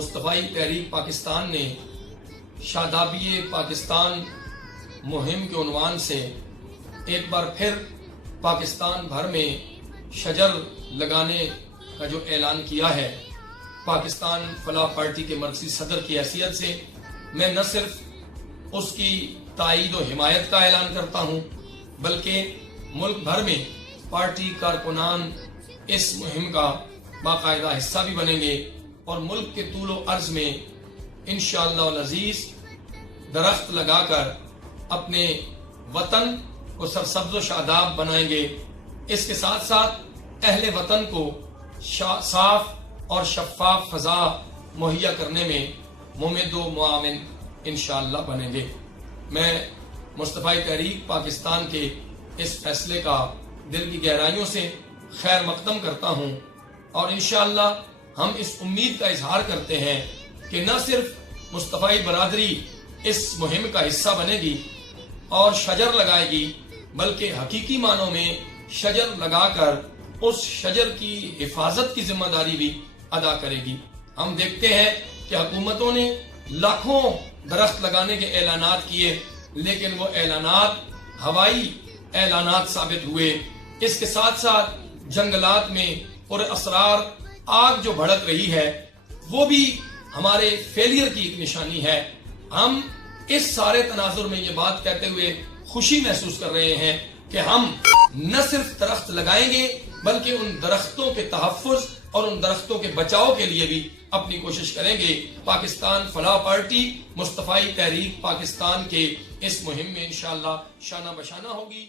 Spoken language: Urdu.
مصطفی تحریک پاکستان نے شادابی پاکستان مہم کے عنوان سے ایک بار پھر پاکستان بھر میں شجر لگانے کا جو اعلان کیا ہے، پاکستان فلاح پارٹی کے مرکزی صدر کی حیثیت سے میں نہ صرف اس کی تائید و حمایت کا اعلان کرتا ہوں، بلکہ ملک بھر میں پارٹی کارکنان اس مہم کا باقاعدہ حصہ بھی بنیں گے اور ملک کے طول و عرض میں انشاءاللہ العزیز درخت لگا کر اپنے وطن کو سرسبز و شاداب بنائیں گے۔ اس کے ساتھ ساتھ اہل وطن کو صاف اور شفاف فضا مہیا کرنے میں ممد و معاون انشاءاللہ بنیں گے۔ میں مصطفی تحریک پاکستان کے اس فیصلے کا دل کی گہرائیوں سے خیر مقدم کرتا ہوں اور انشاءاللہ ہم اس امید کا اظہار کرتے ہیں کہ نہ صرف مصطفی برادری اس مہم کا حصہ بنے گی اور شجر لگائے گی، بلکہ حقیقی معنوں میں شجر لگا کر اس شجر کی حفاظت کی ذمہ داری بھی ادا کرے گی۔ ہم دیکھتے ہیں کہ حکومتوں نے لاکھوں درخت لگانے کے اعلانات کیے، لیکن وہ اعلانات ہوائی اعلانات ثابت ہوئے۔ اس کے ساتھ ساتھ جنگلات میں اور اسرار آگ جو بھڑک رہی ہے، وہ بھی ہمارے فیلئر کی ایک نشانی ہے۔ ہم اس سارے تناظر میں یہ بات کہتے ہوئے خوشی محسوس کر رہے ہیں کہ ہم نہ صرف درخت لگائیں گے بلکہ ان درختوں کے تحفظ اور ان درختوں کے بچاؤ کے لیے بھی اپنی کوشش کریں گے۔ پاکستان فلاح پارٹی مصطفی تحریک پاکستان کے اس مہم میں انشاءاللہ شانہ بشانہ ہوگی۔